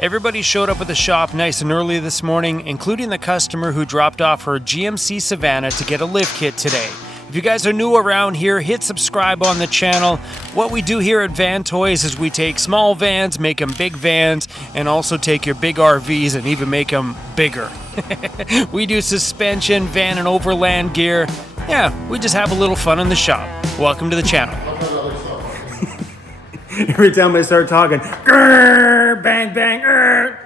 Everybody showed up at the shop nice and early this morning, including the customer who dropped off her GMC Savana to get a lift kit today. If you guys are new around here, hit subscribe on the channel. What we do here at Van Toys is we take small vans, make them big vans, and also take your big RVs and even make them bigger. We do suspension, van, and overland gear. Yeah, we just have a little fun in the shop. Welcome to the channel. Every time I start talking, grrr, bang, bang, grrr.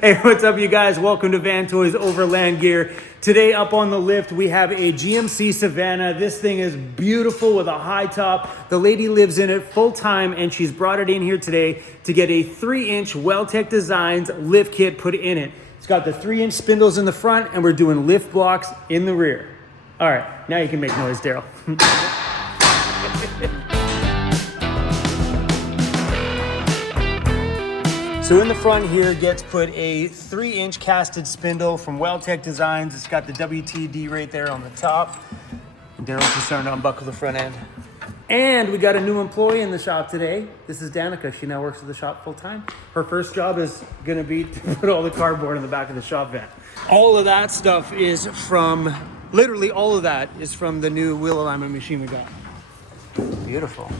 Hey, what's up, you guys? Welcome to Van Toys Overland Gear. Today up on the lift, we have a GMC Savana. This thing is beautiful with a high top. The lady lives in it full time, and she's brought it in here today to get a 3-inch Weldtec Designs lift kit put in it. It's got the 3-inch spindles in the front, and we're doing lift blocks in the rear. All right, now you can make noise, Daryl. So in the front here gets put a 3-inch casted spindle from Weldtec Designs. It's got the WTD right there on the top. And Daryl's just starting to unbuckle the front end. And we got a new employee in the shop today. This is Danica. She now works at the shop full time. Her first job is gonna be to put all the cardboard in the back of the shop van. All of that stuff is from, literally all of that is from the new wheel alignment machine we got. Beautiful.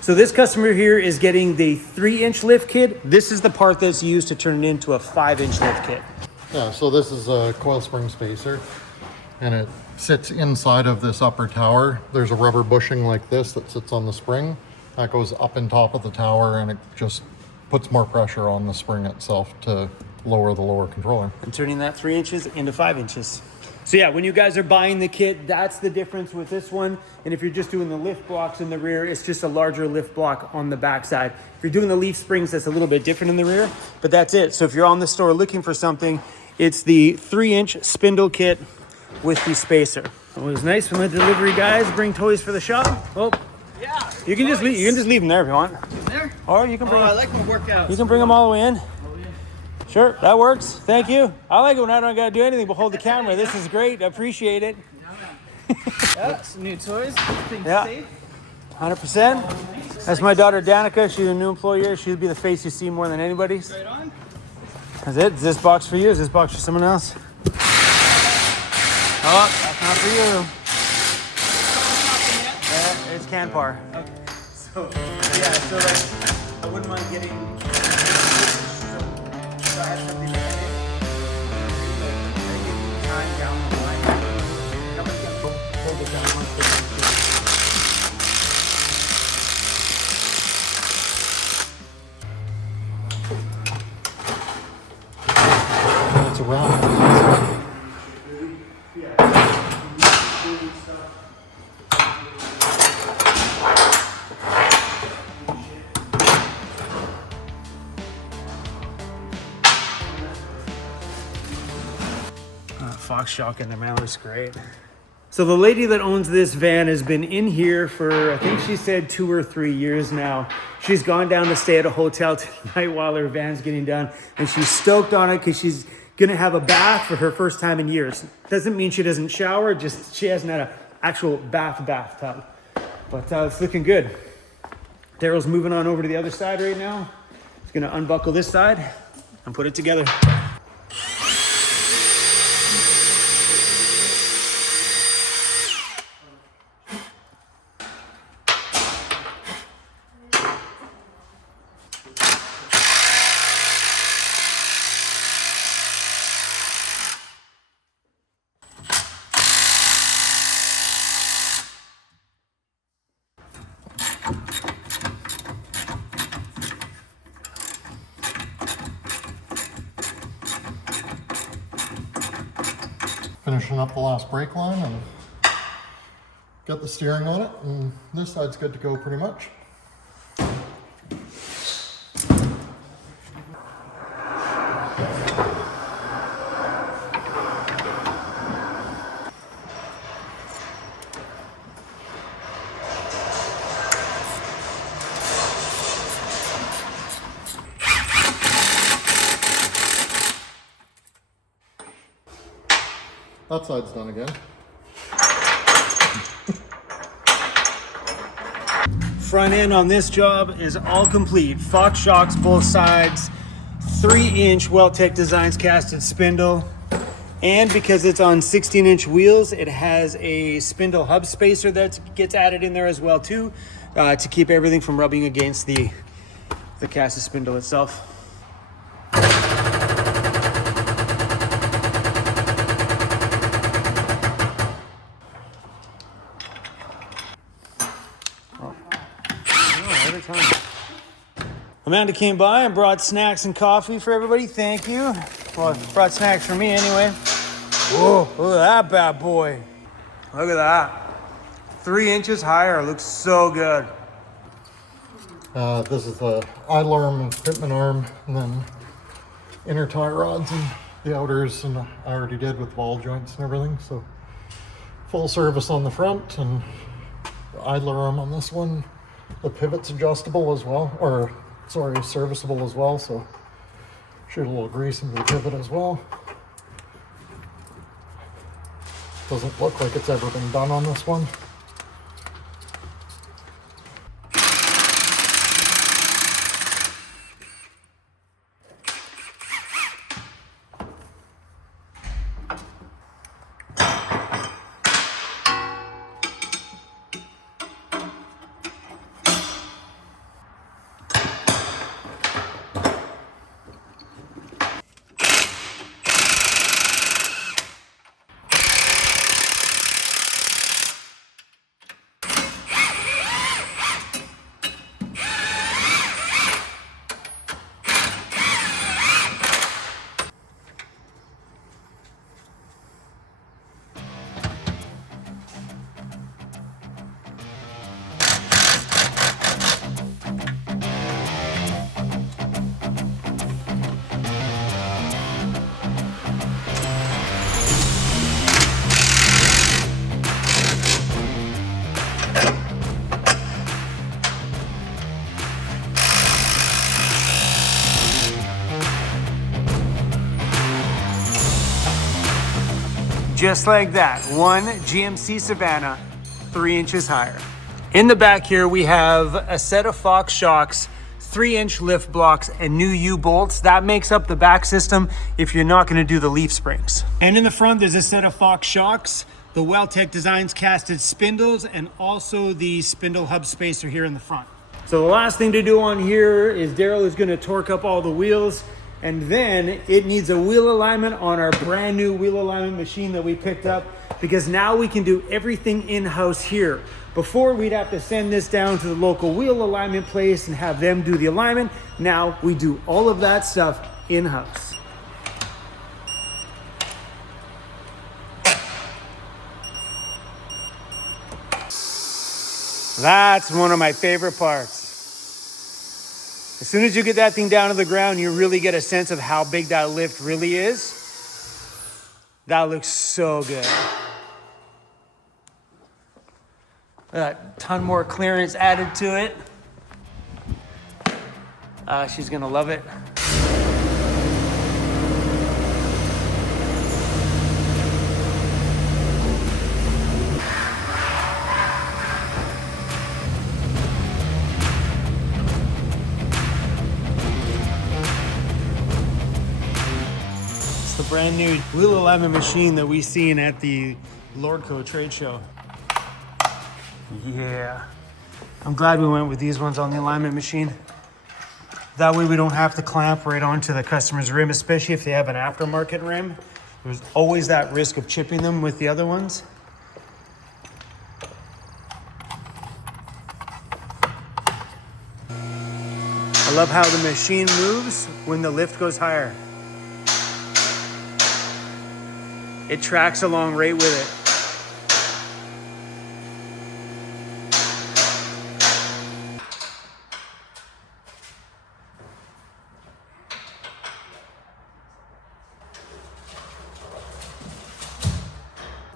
So this customer here is getting the 3-inch lift kit. This is the part that's used to turn it into a 5-inch lift kit. Yeah, so this is a coil spring spacer, and it sits inside of this upper tower. There's a rubber bushing like this that sits on the spring. That goes up in top of the tower, and it just puts more pressure on the spring itself to lower the lower control arm. And turning that 3 inches into 5 inches. So yeah, when you guys are buying the kit, that's the difference with this one. And if you're just doing the lift blocks in the rear, it's just a larger lift block on the backside. If you're doing the leaf springs, that's a little bit different in the rear, but that's it. So if you're on the store looking for something, it's the 3-inch spindle kit with the spacer. It was nice when the delivery guys bring toys for the shop. Oh, yeah. you can just leave them there if you want. There? Or you can bring I like my workouts. You can bring them all the way in. Sure, that works. Thank you. I like it when I don't gotta do anything but hold the camera. This is great. I appreciate it. Yeah, some new toys. Things safe. 100%. That's my daughter Danica. She's a new employee. She'll be the face you see more than anybody's. Right on. That's it. Is this box for you? Is this box for someone else? Oh, that's not for you. Yeah, it's Canpar. Okay. So like, I wouldn't mind getting. So I have something to edit. Time down the line. Hold it down one second. It's around. Fox shock in there, man, looks great. So the lady that owns this van has been in here for, I think she said 2 or 3 years now. She's gone down to stay at a hotel tonight while her van's getting done, and she's stoked on it because she's gonna have a bath for her first time in years. Doesn't mean she doesn't shower, just she hasn't had an actual bathtub. But it's looking good. Daryl's moving on over to the other side right now. He's gonna unbuckle this side and put it together. Finishing up the last brake line and got the steering on it, and this side's good to go pretty much. That side's done again. Front end on this job is all complete. Fox shocks both sides, 3-inch Weldtec Designs casted spindle. And because it's on 16-inch wheels, it has a spindle hub spacer that gets added in there as well too, to keep everything from rubbing against the casted spindle itself. Amanda came by and brought snacks and coffee for everybody. Thank you. Well, brought snacks for me anyway. Whoa, look at that bad boy. Look at that. 3 inches higher. Looks so good. This is the idle arm and fitment arm, and then inner tie rods and the outers, and I already did with ball joints and everything. So full service on the front, and the idler arm on this one. The pivot's adjustable as well, or sorry, serviceable as well. So shoot a little grease into the pivot as well. Doesn't look like it's ever been done on this one. Just like that, one GMC Savana, 3 inches higher. In the back here, we have a set of Fox shocks, 3-inch lift blocks, and new U-bolts. That makes up the back system if you're not gonna do the leaf springs. And in the front, there's a set of Fox shocks, the Weldtec Designs casted spindles, and also the spindle hub spacer here in the front. So the last thing to do on here is Daryl is gonna torque up all the wheels, and then it needs a wheel alignment on our brand new wheel alignment machine that we picked up, because now we can do everything in-house here. Before, we'd have to send this down to the local wheel alignment place and have them do the alignment. Now we do all of that stuff in-house. That's one of my favorite parts. As soon as you get that thing down to the ground, you really get a sense of how big that lift really is. That looks so good. A ton more clearance added to it. She's gonna love it. The brand new wheel alignment machine that we seen at the Lordco trade show. Yeah, I'm glad we went with these ones on the alignment machine. That way we don't have to clamp right onto the customer's rim, especially if they have an aftermarket rim. There's always that risk of chipping them with the other ones. I love how the machine moves when the lift goes higher. It tracks along right with it.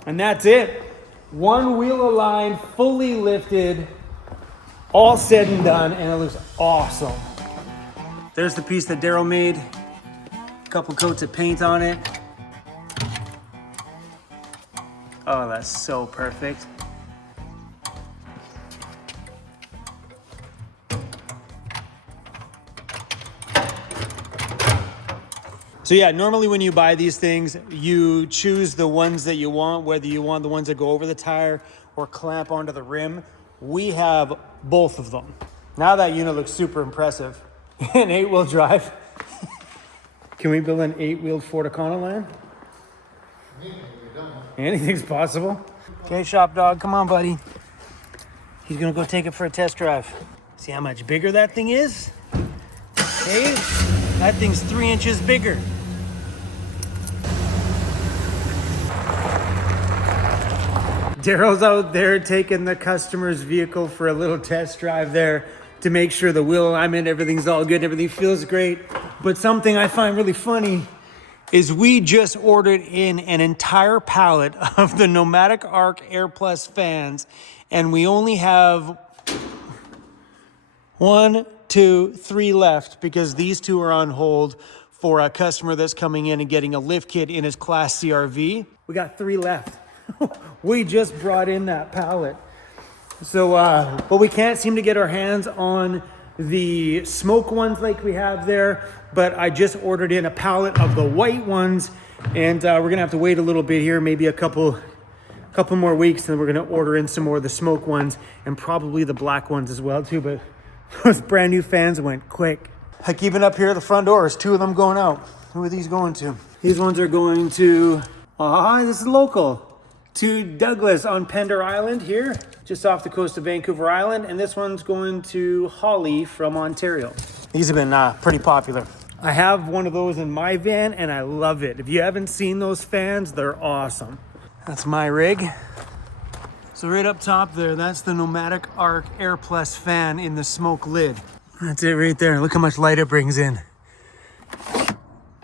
And that's it. One wheel aligned, fully lifted, all said and done, and it looks awesome. There's the piece that Daryl made. A couple coats of paint on it. Oh, that's so perfect. So yeah, normally when you buy these things, you choose the ones that you want, whether you want the ones that go over the tire or clamp onto the rim. We have both of them. Now that unit looks super impressive. An 8-wheel drive. Can we build an 8-wheeled Ford Econoline? Anything's possible. Okay, shop dog, come on, buddy. He's gonna go take it for a test drive. See how much bigger that thing is? Hey, that thing's 3 inches bigger. Daryl's out there taking the customer's vehicle for a little test drive there to make sure the wheel alignment, everything's all good, everything feels great. But something I find really funny is we just ordered in an entire pallet of the Nomadic Arc Air Plus fans, and we only have 1, 2, 3 left because these 2 are on hold for a customer that's coming in and getting a lift kit in his Class CRV. We got 3 left. We just brought in that pallet. So, but we can't seem to get our hands on the smoke ones like we have there, but I just ordered in a pallet of the white ones, and we're gonna have to wait a little bit here, maybe a couple more weeks, and we're gonna order in some more of the smoke ones and probably the black ones as well too, but those brand new fans went quick. Like even up here at the front doors, 2 of them going out. Who are these going to? These ones are going to, this is local, to Douglas on Pender Island here, just off the coast of Vancouver Island, and this one's going to Holly from Ontario. These have been pretty popular. I have one of those in my van and I love it. If you haven't seen those fans, they're awesome. That's my rig. So right up top there, that's the Nomadic Arc Air Plus fan in the smoke lid. That's it right there. Look how much light it brings in.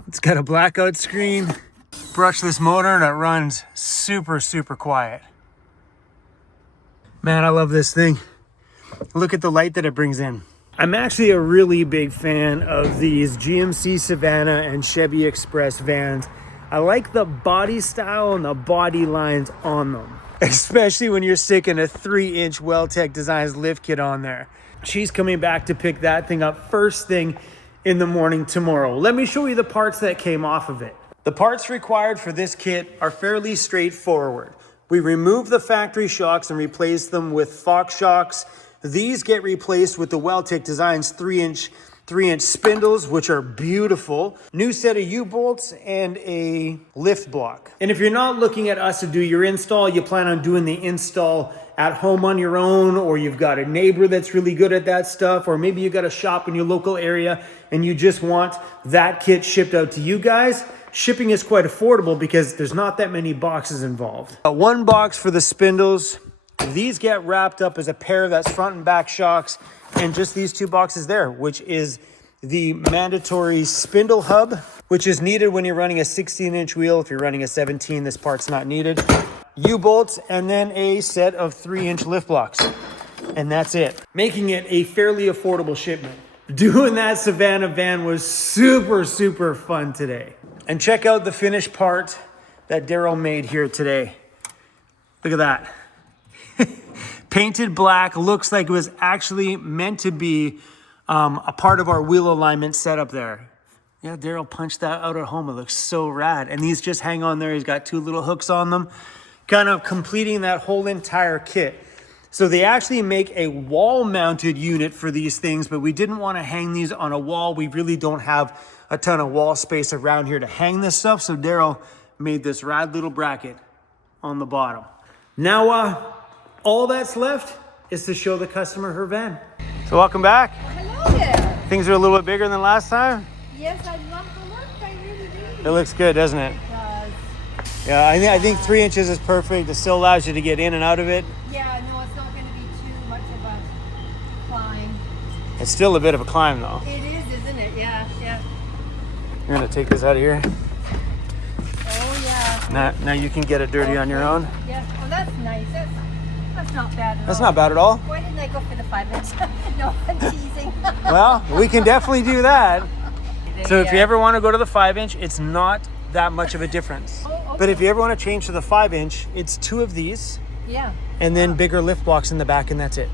It's got a blackout screen, brushless motor, and it runs super, super quiet. Man, I love this thing. Look at the light that it brings in. I'm actually a really big fan of these GMC Savana and Chevy Express vans. I like the body style and the body lines on them, especially when you're sticking a 3-inch Weldtec Designs lift kit on there. She's coming back to pick that thing up first thing in the morning tomorrow. Let me show you the parts that came off of it. The parts required for this kit are fairly straightforward. We remove the factory shocks and replace them with Fox shocks. These get replaced with the Weldtec Designs 3-inch spindles, which are beautiful. New set of U-bolts and a lift block. And if you're not looking at us to do your install, you plan on doing the install at home on your own, or you've got a neighbor that's really good at that stuff, or maybe you got a shop in your local area and you just want that kit shipped out to you guys, shipping is quite affordable because there's not that many boxes involved. 1 box for the spindles. These get wrapped up as a pair, that's front and back shocks, and just these 2 boxes there, which is the mandatory spindle hub, which is needed when you're running a 16-inch wheel. If you're running a 17, this part's not needed. U-bolts, and then a set of 3-inch lift blocks. And that's it, making it a fairly affordable shipment. Doing that Savannah van was super, super fun today. And check out the finished part that Daryl made here today. Look at that. Painted black, looks like it was actually meant to be a part of our wheel alignment setup there. Yeah, Daryl punched that out at home. It looks so rad. And these just hang on there. He's got 2 little hooks on them, kind of completing that whole entire kit. So they actually make a wall-mounted unit for these things, but we didn't want to hang these on a wall. We really don't have a ton of wall space around here to hang this stuff. So Daryl made this rad little bracket on the bottom. Now, all that's left is to show the customer her van. So welcome back. Hello there. Things are a little bit bigger than last time. Yes, I love the look. I really do. It looks good, doesn't it? It does. Yeah, I think 3 inches is perfect. It still allows you to get in and out of it. Yeah, no, it's not going to be too much of a climb. It's still a bit of a climb though. It is, isn't it? Yeah, yeah. You're gonna take this out of here. Oh, yeah. Now you can get it dirty on your own. Yeah. Oh, that's nice. That's not bad at all. That's not bad at all. Why didn't I go for the 5-inch? No, I'm teasing. Well, we can definitely do that. So if you Yeah. ever want to go to the 5-inch, it's not that much of a difference. Oh, okay. But if you ever want to change to the 5-inch, it's 2 of these Yeah. and then bigger lift blocks in the back, and that's it.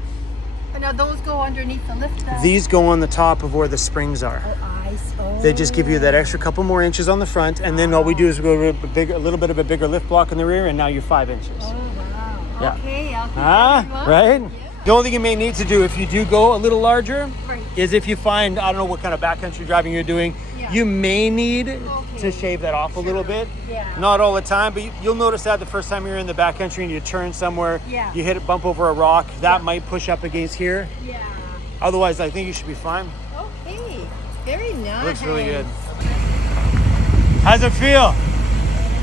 Now those go underneath the lift. These go on the top of where the springs are. Oh, I They just give you that extra couple more inches on the front, and then all we do is go with a little bit of a bigger lift block in the rear, and now you're 5 inches. Oh, wow. Yeah. Okay, I'll keep that in mind. Right? Yeah. The only thing you may need to do if you do go a little larger Right. is if you find, I don't know what kind of backcountry driving you're doing, Yeah. you may need Okay. to shave that off a little bit. Yeah. Not all the time, but you'll notice that the first time you're in the backcountry and you turn somewhere, Yeah. you hit a bump over a rock, that might push up against here. Yeah. Otherwise, I think you should be fine. Okay. Very nice. Looks really good. How's it feel?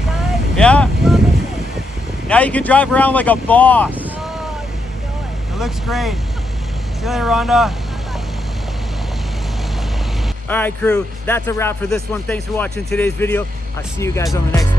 Nice. Yeah? Loving it. Now you can drive around like a boss. Oh, you know it. It looks great. See you later, Rhonda. All right, crew, that's a wrap for this one. Thanks for watching today's video. I'll see you guys on the next one.